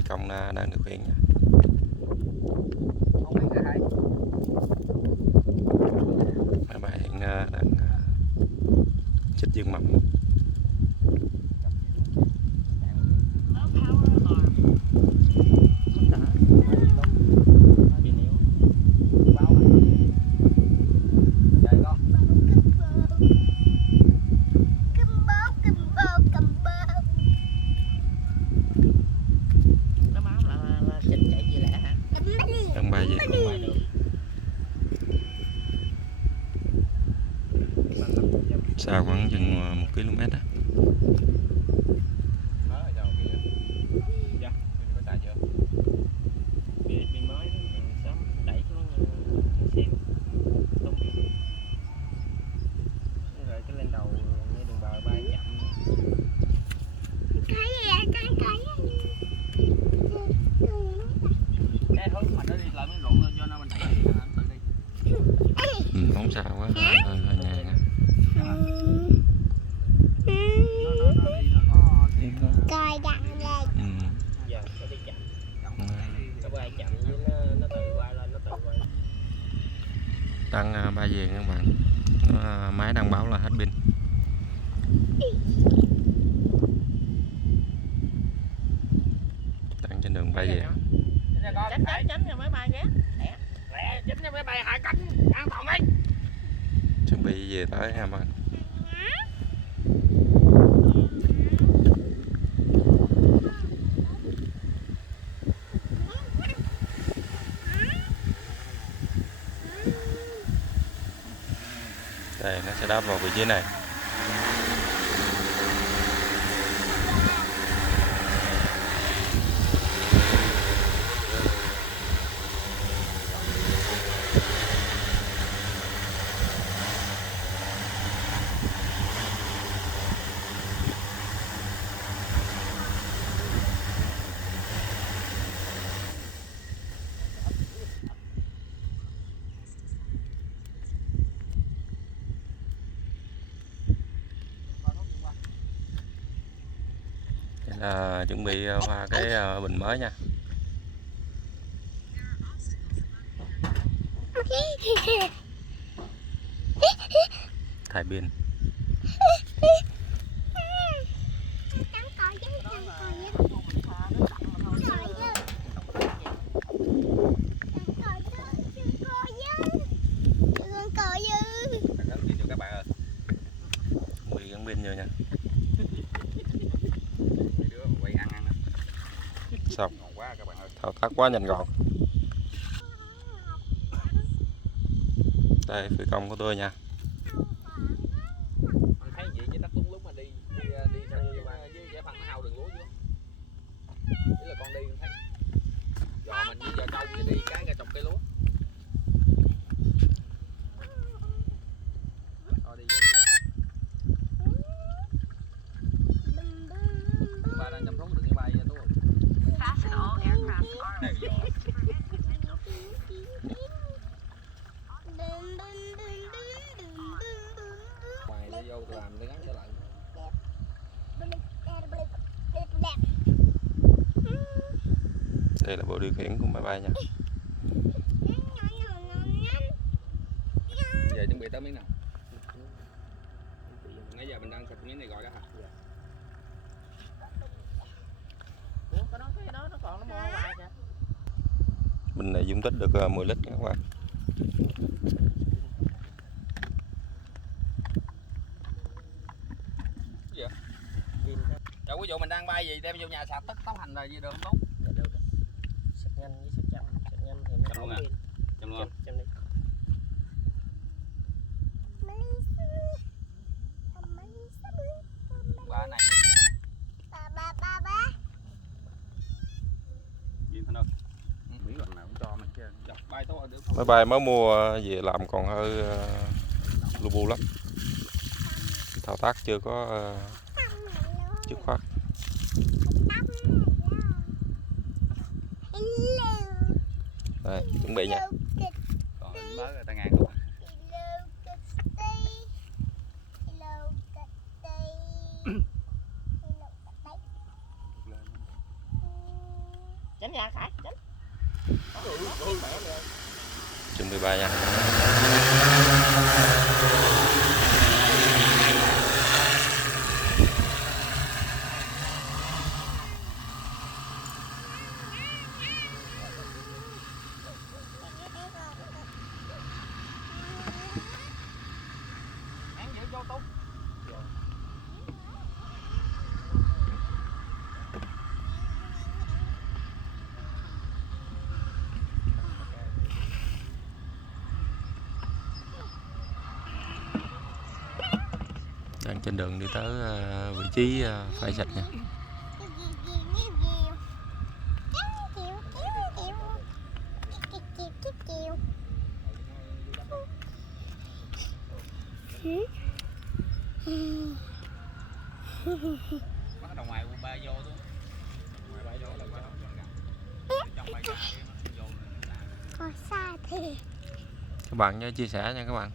phi công đang điều khiển nha. Máy bay hiện đang chích dương mầm. Đang bay về không bay được. Xa khoảng chừng 1 km á. Không sao quá hơi nhẹ. Coi đặng lên. Giờ nó đi chậm. Nó bay chậm với nó tự quay lên, nó tự quay. Đang bay về các bạn. Máy đang báo là hết pin. Đang trên đường bay về. Tránh cho máy bay ghé. Lẹ, tránh cho máy bay hạ cánh an toàn đi. Chuẩn bị về tới ha bạn. Đây nó sẽ đáp vào vị trí này. Chuẩn bị hoa cái bình mới nha. Thay pin. Bị gắn pin vô nha. Xong. Thao tác quá nhanh gọn. Đây phi công của tôi nha. Thấy vậy chứ tắt đúng lúc mà đi xong với giải phân nó hao đường lúa chứ. Thế là con đi thấy. Giờ mình đi giờ trâu đi cái ra trồng cây lúa. Thôi đi về. Ba đang chăm sóc đừng bay ra đúng không? Ngoài đi vô làm để gắn trở lại. Đây là bộ điều khiển của máy bay nha. Giờ chuẩn bị tới miếng nào? Nãy giờ mình đang xịt miếng này gọi đó hả? Ủa cái đó nó còn nó mò hoài kìa. Bình này dung tích được 10 lít các bạn. Gì vậy? Rồi ví dụ mình đang bay gì đem vô nhà sạc tất tấu hành rồi gì được không Tú? Được. Sạc nhanh với sạc chậm. Sạc nhanh thì nó không pin. Chậm luôn. Chậm đi. Ba này. Ba. Gì thôi đâu. Mỹ lần nào cũng cho mình chứ. Bay tốt được. Máy bay mới mua về làm còn hơi lu bu lắm. Thao tác chưa có dứt khoát. Đây, chuẩn bị nha. Còn mới người ta ngang không? Tránh ra Khải, tránh. Chuẩn bị bài nha. Ăn giữ vô tung. Đang trên đường đi tới vị trí phải sạch nha. Bắt đầu ngoài ba vô luôn. Ngoài ba vô là qua không cho gặp. Trong ba ra vô. Có xa thì Các bạn nhớ chia sẻ nha các bạn.